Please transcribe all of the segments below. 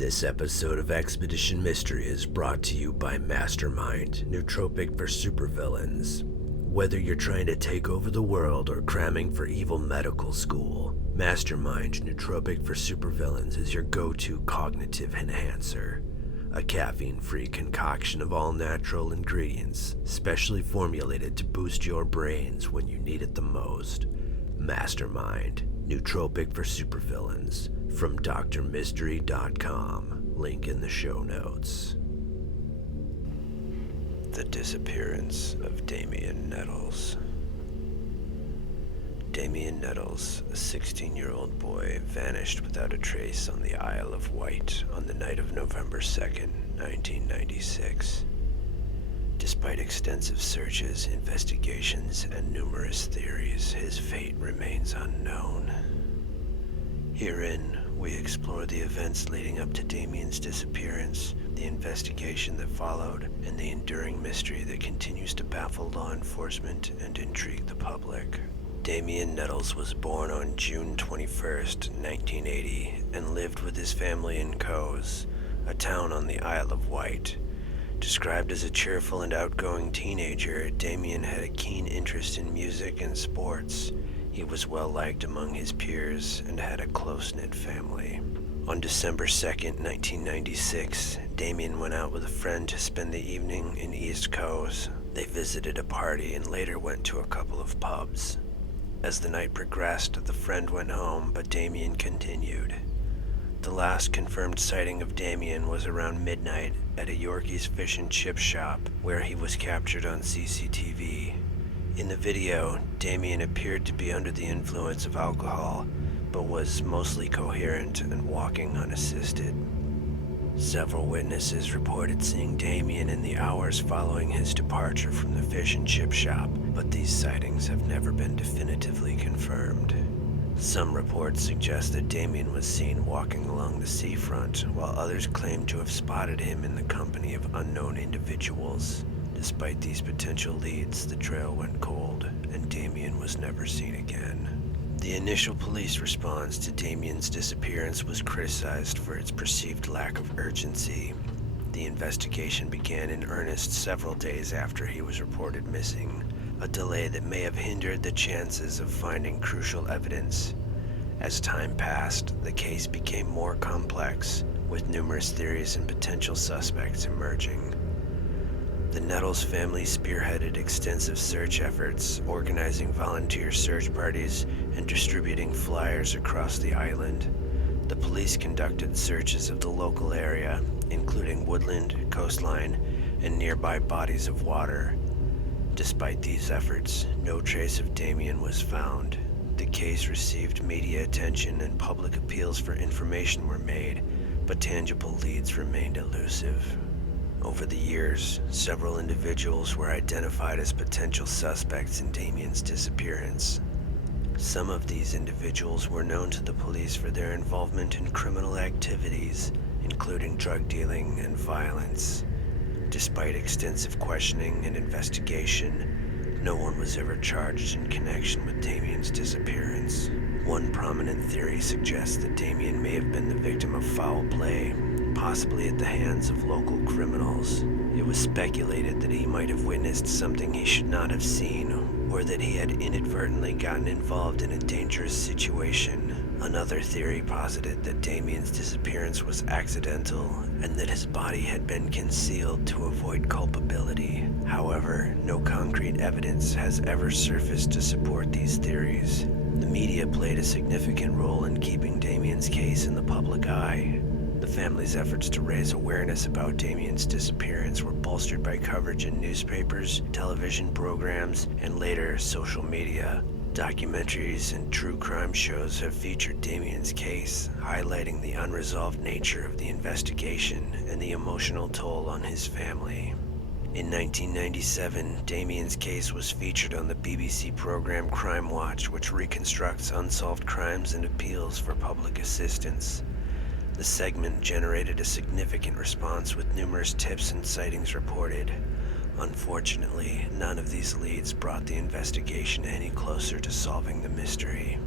This episode of Expedition Mystery is brought to you by Mastermind, nootropic for supervillains. Whether you're trying to take over the world or cramming for evil medical school, Mastermind nootropic for supervillains is your go-to cognitive enhancer. A caffeine-free concoction of all-natural ingredients, specially formulated to boost your brains when you need it the most. Mastermind, nootropic for supervillains, from drmystery.com. Link in the show notes. The disappearance of Damien Nettles. Damien Nettles, a 16-year-old boy, vanished without a trace on the Isle of Wight on the night of November 2nd, 1996. Despite extensive searches, investigations, and numerous theories, his fate remains unknown. Herein, we explore the events leading up to Damien's disappearance, the investigation that followed, and the enduring mystery that continues to baffle law enforcement and intrigue the public. Damien Nettles was born on June 21st, 1980, and lived with his family in Cowes, a town on the Isle of Wight. Described as a cheerful and outgoing teenager, Damien had a keen interest in music and sports. He was well liked among his peers and had a close-knit family. On December 2nd, 1996, Damien went out with a friend to spend the evening in East Cowes. They visited a party and later went to a couple of pubs. As the night progressed, the friend went home, but Damien continued. The last confirmed sighting of Damien was around midnight at a Yorkie's fish and chip shop, where he was captured on CCTV. In the video, Damien appeared to be under the influence of alcohol, but was mostly coherent and walking unassisted. Several witnesses reported seeing Damien in the hours following his departure from the fish and chip shop, but these sightings have never been definitively confirmed. Some reports suggest that Damien was seen walking along the seafront, while others claim to have spotted him in the company of unknown individuals. Despite these potential leads, the trail went cold, and Damien was never seen again. The initial police response to Damien's disappearance was criticized for its perceived lack of urgency. The investigation began in earnest several days after he was reported missing, a delay that may have hindered the chances of finding crucial evidence. As time passed, the case became more complex, with numerous theories and potential suspects emerging. The Nettles family spearheaded extensive search efforts, organizing volunteer search parties and distributing flyers across the island. The police conducted searches of the local area, including woodland, coastline, and nearby bodies of water. Despite these efforts, no trace of Damien was found. The case received media attention and public appeals for information were made, but tangible leads remained elusive. Over the years, several individuals were identified as potential suspects in Damien's disappearance. Some of these individuals were known to the police for their involvement in criminal activities, including drug dealing and violence. Despite extensive questioning and investigation, no one was ever charged in connection with Damien's disappearance. One prominent theory suggests that Damien may have been the victim of foul play, possibly at the hands of local criminals. It was speculated that he might have witnessed something he should not have seen, or that he had inadvertently gotten involved in a dangerous situation. Another theory posited that Damien's disappearance was accidental and that his body had been concealed to avoid culpability. However, no concrete evidence has ever surfaced to support these theories. The media played a significant role in keeping Damien's case in the public eye. The family's efforts to raise awareness about Damien's disappearance were bolstered by coverage in newspapers, television programs, and later social media. Documentaries and true crime shows have featured Damien's case, highlighting the unresolved nature of the investigation and the emotional toll on his family. In 1997, Damien's case was featured on the BBC program Crime Watch, which reconstructs unsolved crimes and appeals for public assistance. The segment generated a significant response with numerous tips and sightings reported. Unfortunately, none of these leads brought the investigation any closer to solving the mystery.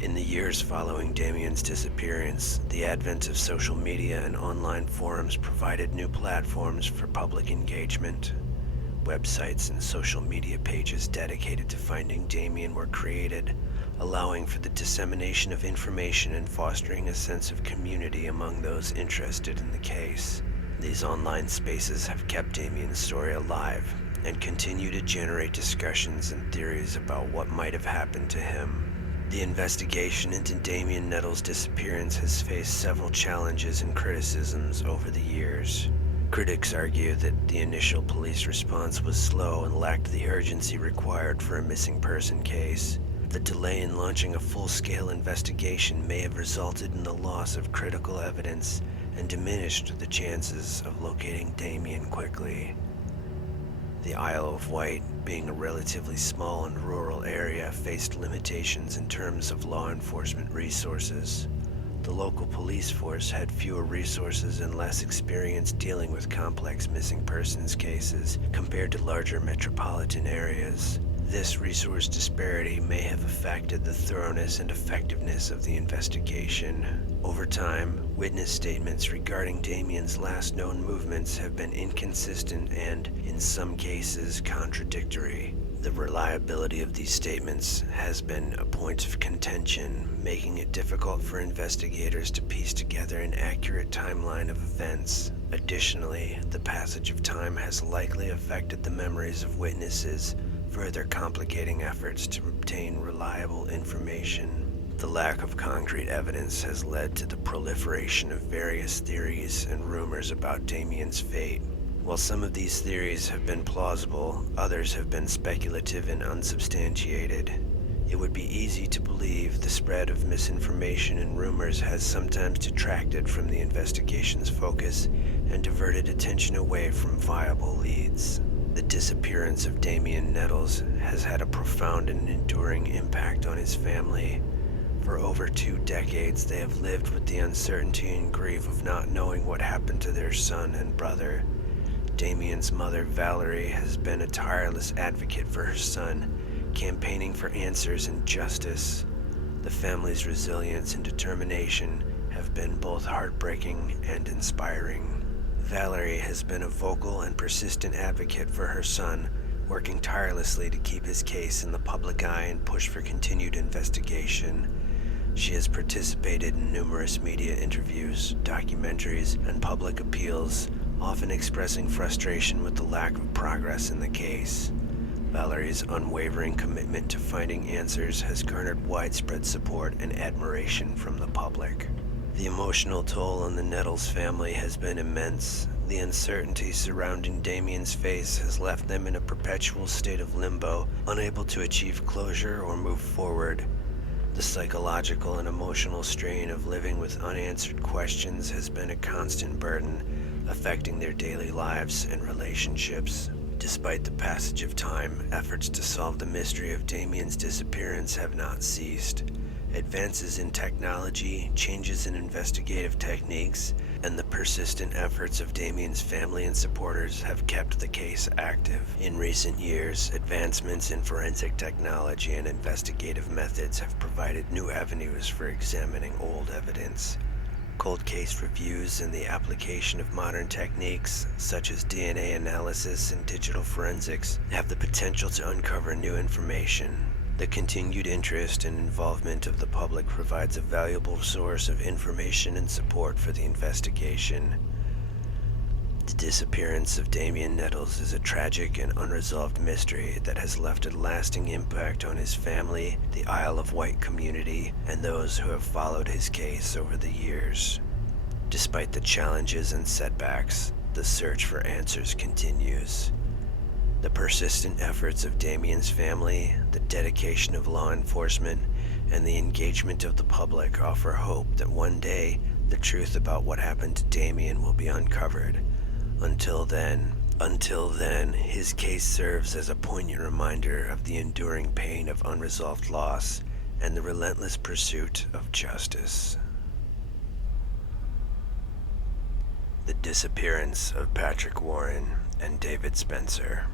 In the years following Damien's disappearance, the advent of social media and online forums provided new platforms for public engagement. Websites and social media pages dedicated to finding Damien were created, allowing for the dissemination of information and fostering a sense of community among those interested in the case. These online spaces have kept Damien's story alive and continue to generate discussions and theories about what might have happened to him. The investigation into Damien Nettles' disappearance has faced several challenges and criticisms over the years. Critics argue that the initial police response was slow and lacked the urgency required for a missing person case. The delay in launching a full-scale investigation may have resulted in the loss of critical evidence and diminished the chances of locating Damien quickly. The Isle of Wight, being a relatively small and rural area, faced limitations in terms of law enforcement resources. The local police force had fewer resources and less experience dealing with complex missing persons cases compared to larger metropolitan areas. This resource disparity may have affected the thoroughness and effectiveness of the investigation. Over time, witness statements regarding Damien's last known movements have been inconsistent and, in some cases, contradictory. The reliability of these statements has been a point of contention, making it difficult for investigators to piece together an accurate timeline of events. Additionally, the passage of time has likely affected the memories of witnesses, further complicating efforts to obtain reliable information. The lack of concrete evidence has led to the proliferation of various theories and rumors about Damien's fate. While some of these theories have been plausible, others have been speculative and unsubstantiated. It would be easy to believe the spread of misinformation and rumors has sometimes detracted from the investigation's focus and diverted attention away from viable leads. The disappearance of Damien Nettles has had a profound and enduring impact on his family. For over 2 decades, they have lived with the uncertainty and grief of not knowing what happened to their son and brother. Damien's mother, Valerie, has been a tireless advocate for her son, campaigning for answers and justice. The family's resilience and determination have been both heartbreaking and inspiring. Valerie has been a vocal and persistent advocate for her son, working tirelessly to keep his case in the public eye and push for continued investigation. She has participated in numerous media interviews, documentaries, and public appeals, often expressing frustration with the lack of progress in the case. Valerie's unwavering commitment to finding answers has garnered widespread support and admiration from the public. The emotional toll on the Nettles family has been immense. The uncertainty surrounding Damien's fate has left them in a perpetual state of limbo, unable to achieve closure or move forward. The psychological and emotional strain of living with unanswered questions has been a constant burden, affecting their daily lives and relationships. Despite the passage of time, efforts to solve the mystery of Damien's disappearance have not ceased. Advances in technology, changes in investigative techniques, and the persistent efforts of Damien's family and supporters have kept the case active. In recent years, advancements in forensic technology and investigative methods have provided new avenues for examining old evidence. Cold case reviews and the application of modern techniques, such as DNA analysis and digital forensics, have the potential to uncover new information. The continued interest and involvement of the public provides a valuable source of information and support for the investigation. The disappearance of Damien Nettles is a tragic and unresolved mystery that has left a lasting impact on his family, the Isle of Wight community, and those who have followed his case over the years. Despite the challenges and setbacks, the search for answers continues. The persistent efforts of Damien's family, the dedication of law enforcement, and the engagement of the public offer hope that one day the truth about what happened to Damien will be uncovered. Until then, his case serves as a poignant reminder of the enduring pain of unresolved loss and the relentless pursuit of justice. The disappearance of Patrick Warren and David Spencer.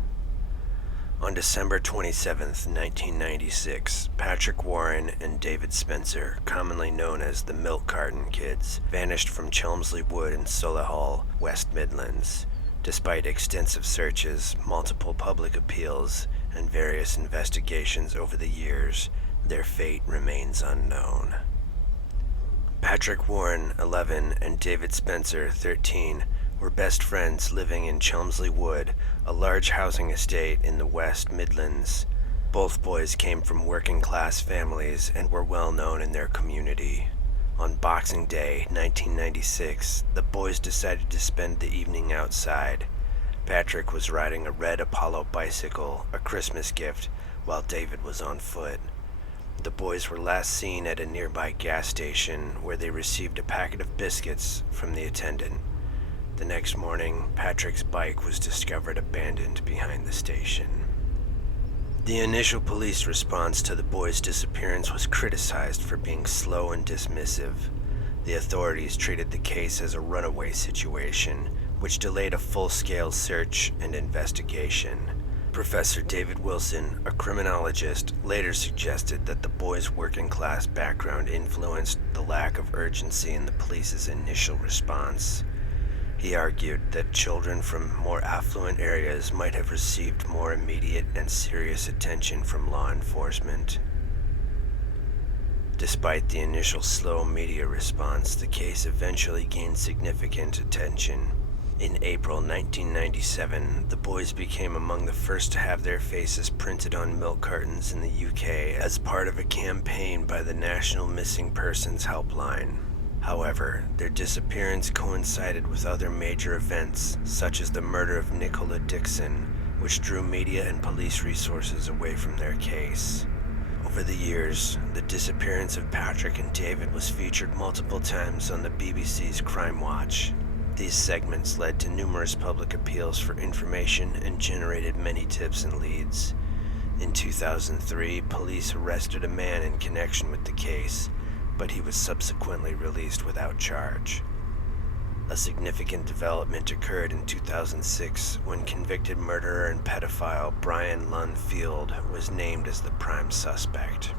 On December 27, 1996, Patrick Warren and David Spencer, commonly known as the Milk Carton Kids, vanished from Chelmsley Wood in Solihull, West Midlands. Despite extensive searches, multiple public appeals, and various investigations over the years, their fate remains unknown. Patrick Warren, 11, and David Spencer, 13, were best friends living in Chelmsley Wood, a large housing estate in the West Midlands. Both boys came from working-class families and were well known in their community. On Boxing Day, 1996, the boys decided to spend the evening outside. Patrick was riding a red Apollo bicycle, a Christmas gift, while David was on foot. The boys were last seen at a nearby gas station where they received a packet of biscuits from the attendant. The next morning, Patrick's bike was discovered abandoned behind the station. The initial police response to the boys' disappearance was criticized for being slow and dismissive. The authorities treated the case as a runaway situation, which delayed a full-scale search and investigation. Professor David Wilson, a criminologist, later suggested that the boys' working-class background influenced the lack of urgency in the police's initial response. He argued that children from more affluent areas might have received more immediate and serious attention from law enforcement. Despite the initial slow media response, the case eventually gained significant attention. In April 1997, the boys became among the first to have their faces printed on milk cartons in the UK as part of a campaign by the National Missing Persons Helpline. However, their disappearance coincided with other major events, such as the murder of Nicola Dixon, which drew media and police resources away from their case. Over the years, the disappearance of Patrick and David was featured multiple times on the BBC's Crime Watch. These segments led to numerous public appeals for information and generated many tips and leads. In 2003, police arrested a man in connection with the case, but he was subsequently released without charge. A significant development occurred in 2006 when convicted murderer and pedophile Brian Lunn Field was named as the prime suspect.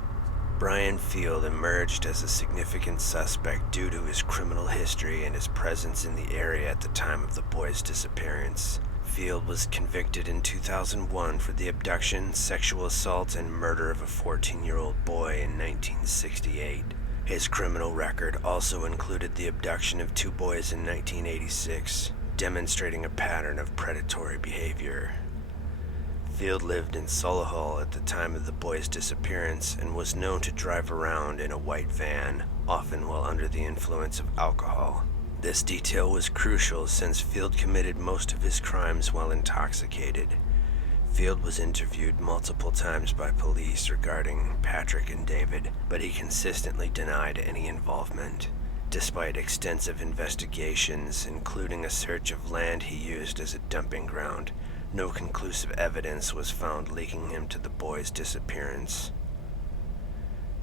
Brian Field emerged as a significant suspect due to his criminal history and his presence in the area at the time of the boys' disappearance. Field was convicted in 2001 for the abduction, sexual assault, and murder of a 14-year-old boy in 1968. His criminal record also included the abduction of 2 boys in 1986, demonstrating a pattern of predatory behavior. Field lived in Solihull at the time of the boys' disappearance and was known to drive around in a white van, often while under the influence of alcohol. This detail was crucial since Field committed most of his crimes while intoxicated. Field was interviewed multiple times by police regarding Patrick and David, but he consistently denied any involvement. Despite extensive investigations, including a search of land he used as a dumping ground, no conclusive evidence was found linking him to the boys' disappearance.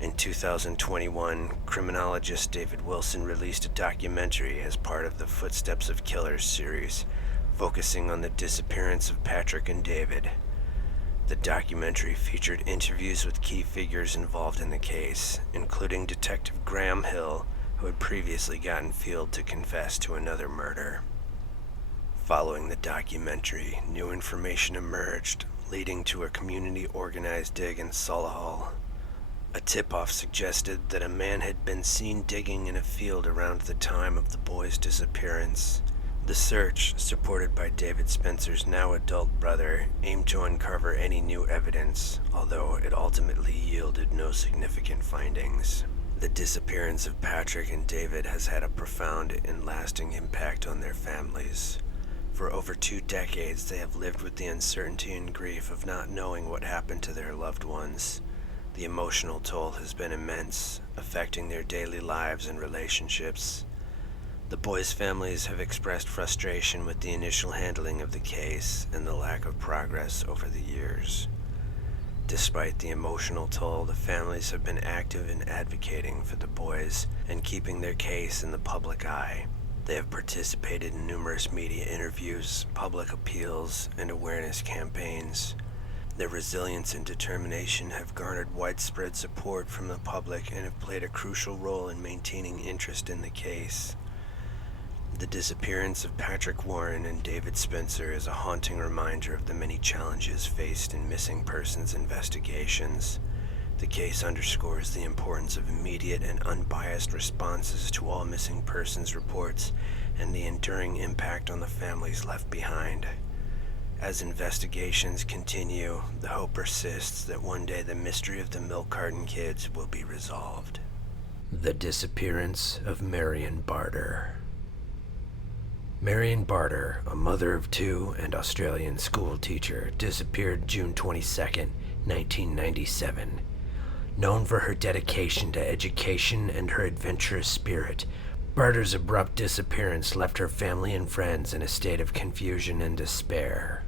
In 2021, criminologist David Wilson released a documentary as part of the Footsteps of Killers series, focusing on the disappearance of Patrick and David. The documentary featured interviews with key figures involved in the case, including Detective Graham Hill, who had previously gotten Field to confess to another murder. Following the documentary, new information emerged, leading to a community-organized dig in Solihull. A tip-off suggested that a man had been seen digging in a field around the time of the boys' disappearance. The search, supported by David Spencer's now adult brother, aimed to uncover any new evidence, although it ultimately yielded no significant findings. The disappearance of Patrick and David has had a profound and lasting impact on their families. For over 2 decades, they have lived with the uncertainty and grief of not knowing what happened to their loved ones. The emotional toll has been immense, affecting their daily lives and relationships. The boys' families have expressed frustration with the initial handling of the case and the lack of progress over the years. Despite the emotional toll, the families have been active in advocating for the boys and keeping their case in the public eye. They have participated in numerous media interviews, public appeals, and awareness campaigns. Their resilience and determination have garnered widespread support from the public and have played a crucial role in maintaining interest in the case. The disappearance of Patrick Warren and David Spencer is a haunting reminder of the many challenges faced in missing persons investigations. The case underscores the importance of immediate and unbiased responses to all missing persons reports and the enduring impact on the families left behind. As investigations continue, the hope persists that one day the mystery of the milk carton kids will be resolved. The disappearance of Marion Barter. Marion Barter, a mother of two and Australian school teacher, disappeared June 22, 1997. Known for her dedication to education and her adventurous spirit, Barter's abrupt disappearance left her family and friends in a state of confusion and despair.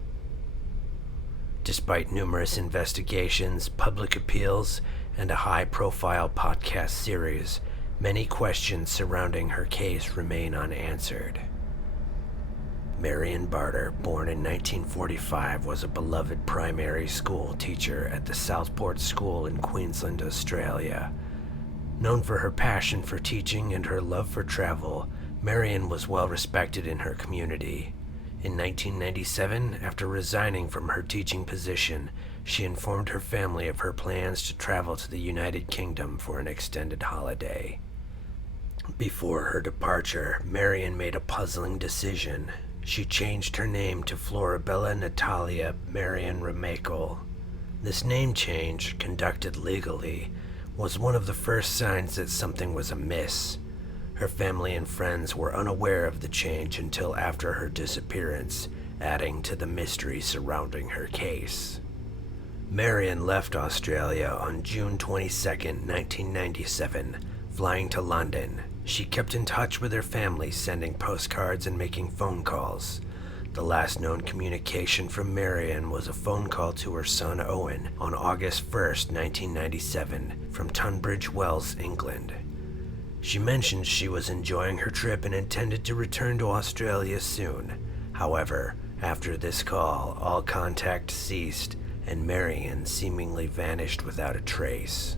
Despite numerous investigations, public appeals, and a high-profile podcast series, many questions surrounding her case remain unanswered. Marion Barter, born in 1945, was a beloved primary school teacher at the Southport School in Queensland, Australia. Known for her passion for teaching and her love for travel, Marion was well respected in her community. In 1997, after resigning from her teaching position, she informed her family of her plans to travel to the United Kingdom for an extended holiday. Before her departure, Marion made a puzzling decision. She changed her name to Florabella Natalia Marion Remakel. This name change, conducted legally, was one of the first signs that something was amiss. Her family and friends were unaware of the change until after her disappearance, adding to the mystery surrounding her case. Marion left Australia on June 22, 1997, flying to London. She kept in touch with her family, sending postcards and making phone calls. The last known communication from Marion was a phone call to her son Owen on August 1, 1997, from Tunbridge Wells, England. She mentioned she was enjoying her trip and intended to return to Australia soon. However, after this call, all contact ceased, and Marion seemingly vanished without a trace.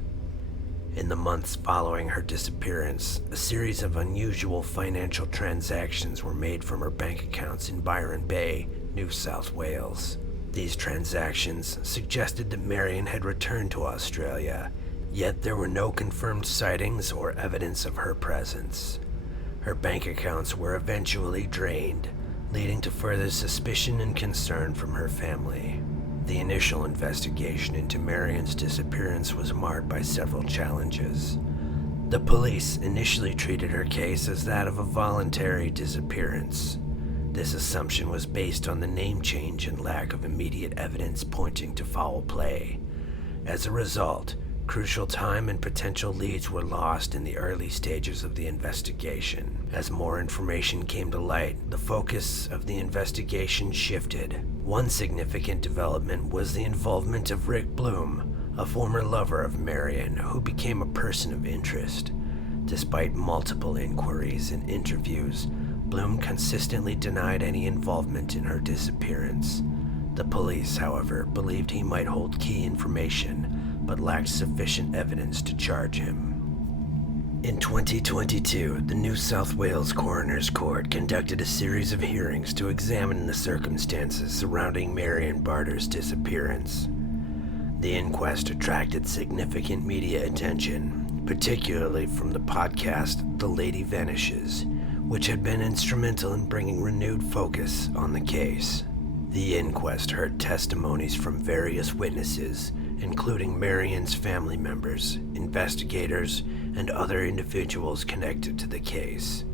In the months following her disappearance, a series of unusual financial transactions were made from her bank accounts in Byron Bay, New South Wales. These transactions suggested that Marion had returned to Australia, yet there were no confirmed sightings or evidence of her presence. Her bank accounts were eventually drained, leading to further suspicion and concern from her family. The initial investigation into Marion's disappearance was marred by several challenges. The police initially treated her case as that of a voluntary disappearance. This assumption was based on the name change and lack of immediate evidence pointing to foul play. As a result, crucial time and potential leads were lost in the early stages of the investigation. As more information came to light, the focus of the investigation shifted. One significant development was the involvement of Rick Bloom, a former lover of Marion who became a person of interest. Despite multiple inquiries and interviews, Bloom consistently denied any involvement in her disappearance. The police, however, believed he might hold key information, but lacked sufficient evidence to charge him. In 2022, the New South Wales Coroner's Court conducted a series of hearings to examine the circumstances surrounding Marion Barter's disappearance. The inquest attracted significant media attention, particularly from the podcast The Lady Vanishes, which had been instrumental in bringing renewed focus on the case. The inquest heard testimonies from various witnesses, including Marion's family members, investigators, and other individuals connected to the case.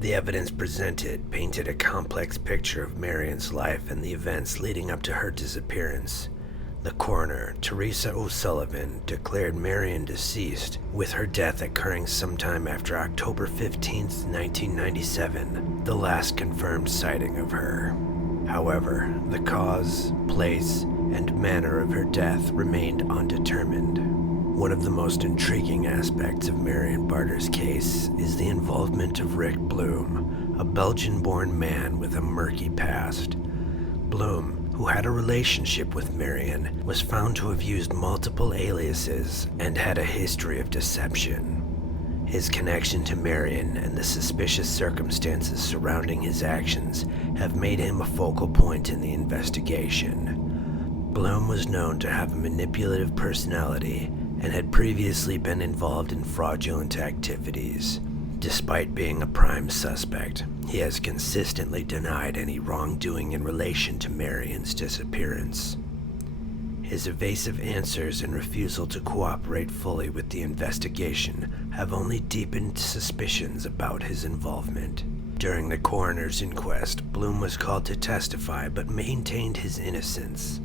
The evidence presented painted a complex picture of Marion's life and the events leading up to her disappearance. The coroner, Teresa O'Sullivan, declared Marion deceased, with her death occurring sometime after October 15, 1997, the last confirmed sighting of her. However, the cause, place, and manner of her death remained undetermined. One of the most intriguing aspects of Marion Barter's case is the involvement of Rick Bloom, a Belgian-born man with a murky past. Bloom, who had a relationship with Marion, was found to have used multiple aliases and had a history of deception. His connection to Marion and the suspicious circumstances surrounding his actions have made him a focal point in the investigation. Bloom was known to have a manipulative personality and had previously been involved in fraudulent activities. Despite being a prime suspect, he has consistently denied any wrongdoing in relation to Marion's disappearance. His evasive answers and refusal to cooperate fully with the investigation have only deepened suspicions about his involvement. During the coroner's inquest, Bloom was called to testify but maintained his innocence.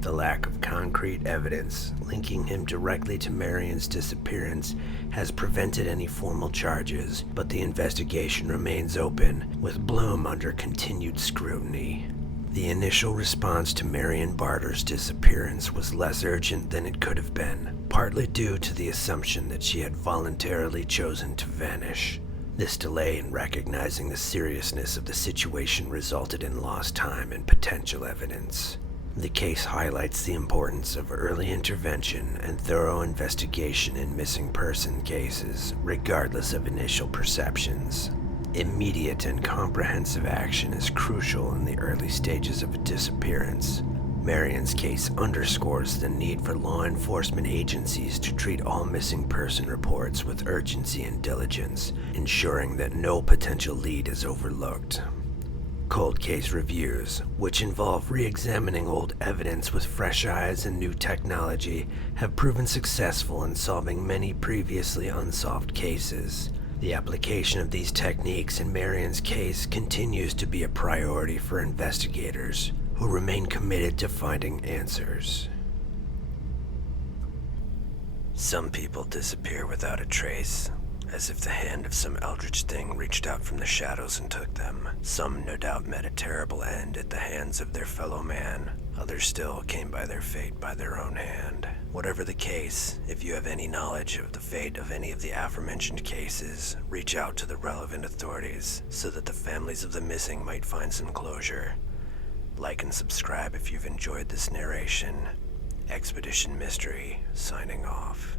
The lack of concrete evidence linking him directly to Marion's disappearance has prevented any formal charges, but the investigation remains open, with Bloom under continued scrutiny. The initial response to Marion Barter's disappearance was less urgent than it could have been, partly due to the assumption that she had voluntarily chosen to vanish. This delay in recognizing the seriousness of the situation resulted in lost time and potential evidence. The case highlights the importance of early intervention and thorough investigation in missing person cases, regardless of initial perceptions. Immediate and comprehensive action is crucial in the early stages of a disappearance. Marion's case underscores the need for law enforcement agencies to treat all missing person reports with urgency and diligence, ensuring that no potential lead is overlooked. Cold case reviews, which involve re-examining old evidence with fresh eyes and new technology, have proven successful in solving many previously unsolved cases. The application of these techniques in Marion's case continues to be a priority for investigators, who remain committed to finding answers. Some people disappear without a trace, as if the hand of some eldritch thing reached out from the shadows and took them. Some no doubt met a terrible end at the hands of their fellow man. Others still came by their fate by their own hand. Whatever the case, if you have any knowledge of the fate of any of the aforementioned cases, reach out to the relevant authorities so that the families of the missing might find some closure. Like and subscribe if you've enjoyed this narration. Expedition Mystery, signing off.